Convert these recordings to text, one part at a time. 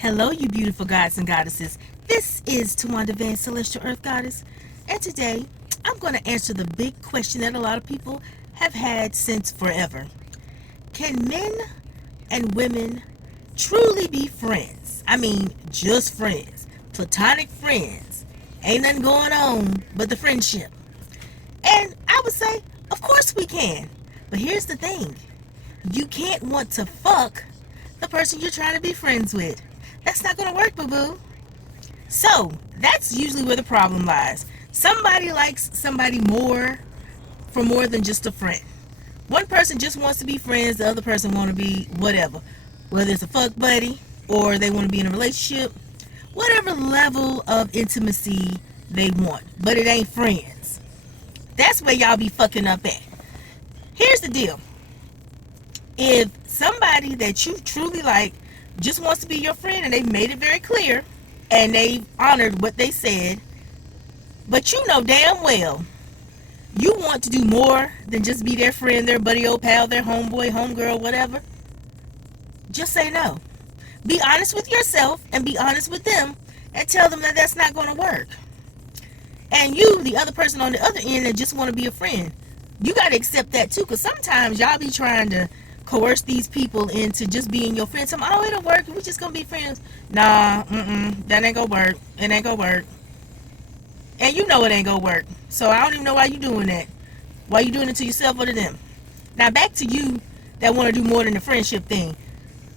Hello, you beautiful gods and goddesses. This is Tawanda Van, Celestial Earth Goddess, and today I'm going to answer the big question that a lot of people have had since forever. Can men and women truly be friends? I mean, just friends, platonic friends. Ain't nothing going on but the friendship. And I would say, of course we can. But here's the thing, you can't want to fuck the person you're trying to be friends with. That's not going to work, boo-boo. So, that's usually where the problem lies. Somebody likes somebody more for more than just a friend. One person just wants to be friends, the other person want to be whatever. Whether it's a fuck buddy or they want to be in a relationship, whatever level of intimacy they want. But it ain't friends. That's where y'all be fucking up at. Here's the deal. If somebody that you truly like just wants to be your friend and they've made it very clear and they've honored what they said, but you know damn well you want to do more than just be their friend, their buddy, old pal, their homeboy, homegirl, whatever, just say no. Be honest with yourself and be honest with them and tell them that that's not going to work. And you, the other person on the other end that just want to be a friend, you got to accept that too, because sometimes y'all be trying to coerce these people into just being your friends. Oh, it'll work. We just gonna be friends. Nah, that ain't gonna work. It ain't gonna work. And you know it ain't gonna work. So I don't even know why you doing that. Why you doing it to yourself or to them? Now back to you that want to do more than the friendship thing.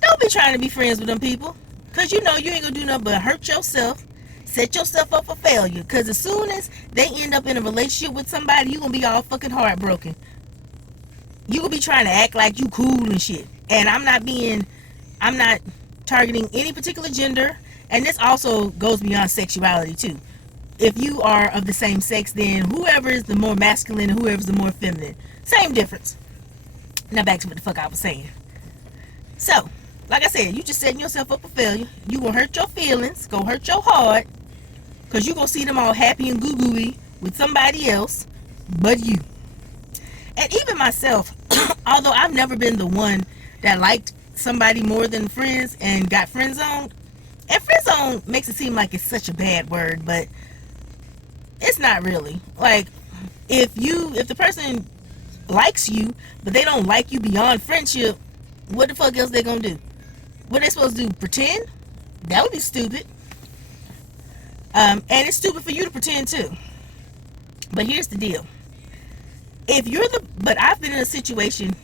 Don't be trying to be friends with them people, because you know you ain't gonna do nothing but hurt yourself, set yourself up for failure. Because as soon as they end up in a relationship with somebody, you gonna be all fucking heartbroken. You gonna be trying to act like you cool and shit. And I'm not targeting any particular gender. And this also goes beyond sexuality too. If you are of the same sex, then whoever is the more masculine and whoever's the more feminine, same difference. Now back to what the fuck I was saying. So, like I said, you just setting yourself up for failure. You gonna hurt your feelings, gonna hurt your heart, because you gonna see them all happy and goo-gooey with somebody else but you. And even myself, although I've never been the one that liked somebody more than friends and got friend zoned, and friend zone makes it seem like it's such a bad word, but it's not really. Like, if the person likes you, but they don't like you beyond friendship, what the fuck else they gonna do? What they supposed to do? Pretend? That would be stupid. And it's stupid for you to pretend too. But here's the deal. But I've been in a situation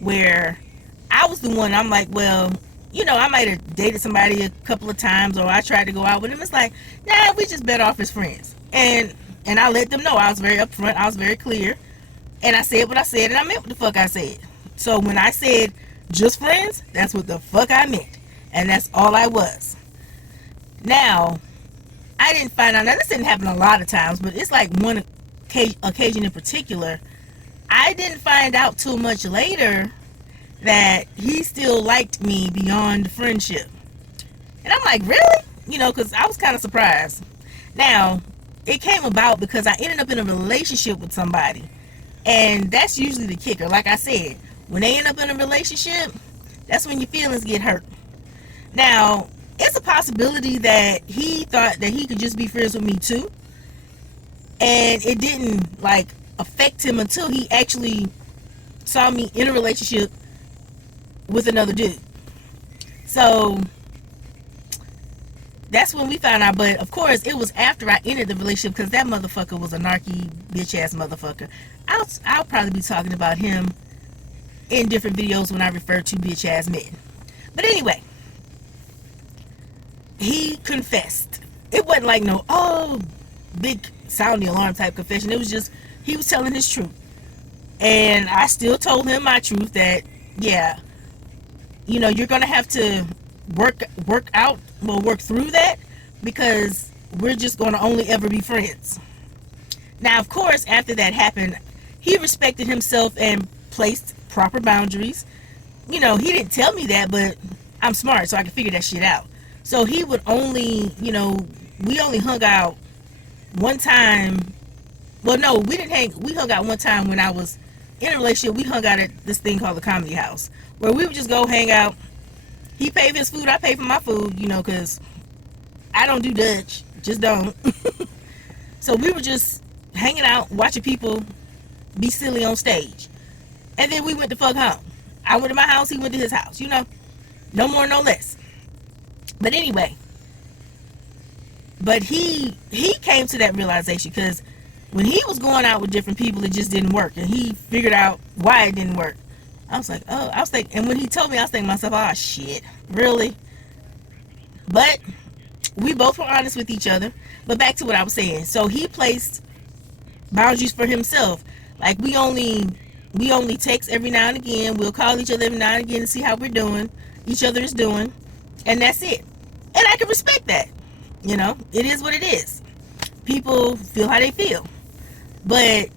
where I was the one, I'm like, well, I might have dated somebody a couple of times, or I tried to go out with them. It's like, nah, we just better off as friends. And I let them know. I was very upfront. I was very clear. And I said what I said, and I meant what the fuck I said. So when I said just friends, that's what the fuck I meant. And that's all I was. Now, I didn't find out, now this didn't happen a lot of times, but it's like one occasion in particular, I didn't find out too much later that he still liked me beyond friendship. And I'm like, really? Because I was kind of surprised. Now, it came about because I ended up in a relationship with somebody. And that's usually the kicker. Like I said, when they end up in a relationship, that's when your feelings get hurt. Now, it's a possibility that he thought that he could just be friends with me too. And it didn't, affect him until he actually saw me in a relationship with another dude. So that's when we found out. But of course it was after I ended the relationship, because that motherfucker was a narky bitch ass motherfucker. I'll probably be talking about him in different videos when I refer to bitch ass men. But anyway, he confessed. It wasn't like no big sounding alarm type confession. It was just he was telling his truth. And I still told him my truth, that yeah, you're gonna have to work through that, because we're just gonna only ever be friends. Now, of course, after that happened, he respected himself and placed proper boundaries. He didn't tell me that, but I'm smart, so I can figure that shit out. So he would only, we only hung out one time. Well, no, we hung out one time when I was in a relationship. We hung out at this thing called the Comedy House, where we would just go hang out, He paid for his food, I pay for my food, you know, because I don't do Dutch. Just don't. So we were just hanging out, watching people be silly on stage. And then we went to fuck home. I went to my house, he went to his house, you know. No more, no less. But anyway, but he came to that realization because when he was going out with different people, it just didn't work. And he figured out why it didn't work. I was like, oh, I was thinking, and when he told me, I was thinking to myself, oh shit, really? But we both were honest with each other. But back to what I was saying. So he placed boundaries for himself. Like we only text every now and again. We'll call each other every now and again to see how we're doing, each other is doing, and that's it. And I can respect that. You know, it is what it is. People feel how they feel. But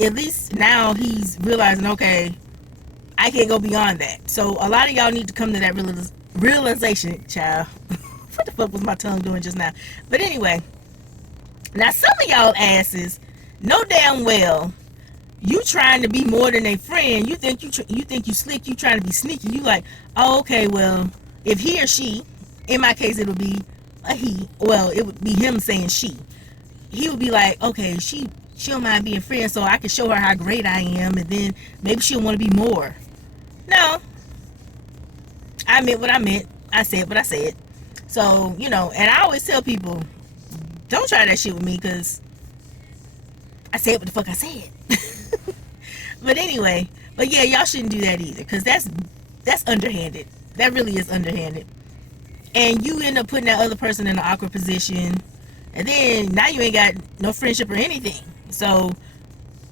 at least now he's realizing, okay, I can't go beyond that. So a lot of y'all need to come to that realization, child. What the fuck was my tongue doing just now? But anyway, now some of y'all asses know damn well you trying to be more than a friend. You think you slick. You trying to be sneaky. You like, oh, okay, well, if he or she, in my case, it would be a he. Well, it would be him saying she. He would be like, okay, she don't mind being friends, so I can show her how great I am, and then maybe she'll want to be more. No, I meant what I meant. I said what I said. So, you know, and I always tell people, don't try that shit with me, because I said what the fuck I said. But anyway, but yeah, y'all shouldn't do that either, because that's underhanded. That really is underhanded. And you end up putting that other person in an awkward position, and then now you ain't got no friendship or anything. So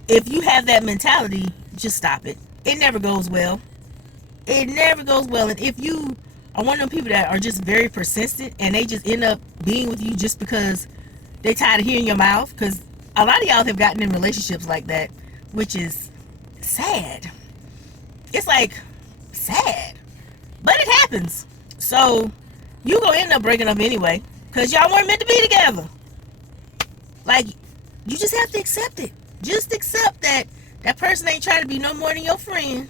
if you have that mentality, just stop it. It never goes well. It never goes well. And if you are one of them people that are just very persistent and they just end up being with you just because they tired of hearing your mouth, because a lot of y'all have gotten in relationships like that, which is sad. It's like sad, but it happens. So you gonna end up breaking up anyway, because y'all weren't meant to be together. Like, you just have to accept it. Just accept that that person ain't trying to be no more than your friend.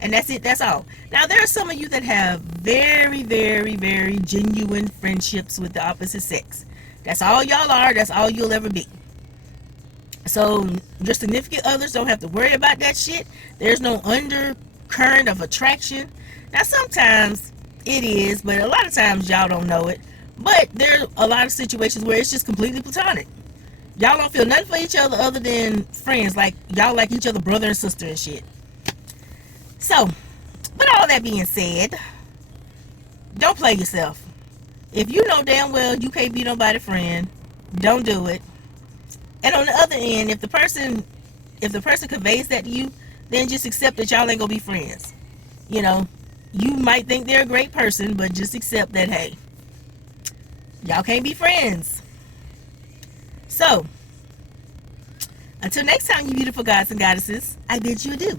And that's it. That's all. Now, there are some of you that have very, very, very genuine friendships with the opposite sex. That's all y'all are. That's all you'll ever be. So your significant others don't have to worry about that shit. There's no undercurrent of attraction. Now, sometimes it is, but a lot of times y'all don't know it. But there are a lot of situations where it's just completely platonic. Y'all don't feel nothing for each other than friends. Like, y'all like each other brother and sister and shit. So, with all that being said, don't play yourself. If you know damn well you can't be nobody's friend, don't do it. And on the other end, if the person conveys that to you, then just accept that y'all ain't gonna be friends. You know, you might think they're a great person, but just accept that, hey, y'all can't be friends. So, until next time, you beautiful gods and goddesses, I bid you adieu.